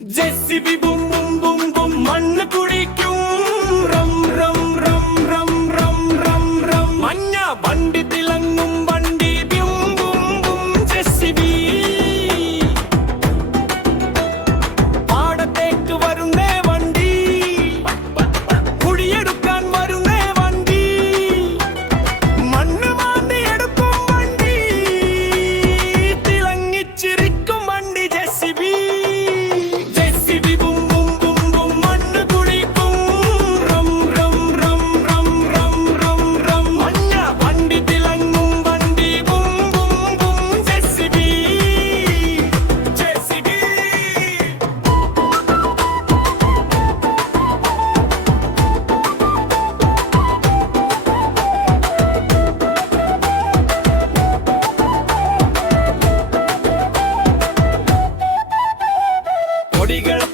JCB boom boom boom boom മണ്ണ് കുടിക്കും rum rum rum rum rum rum rum മഞ്ഞ വണ്ടി തിളങ്ങും വണ്ടി ബും ബും ബും ജെസിബി പാടത്തേക്ക് വരുന്നേ വണ്ടി കുഴിയെടുക്കാൻ വരുന്നേ വണ്ടി മണ്ണ് മാന്തി എടുക്കും വണ്ടി തിളങ്ങിച്ചിരിക്കും വണ്ടി ജെസിബി கொடிகள்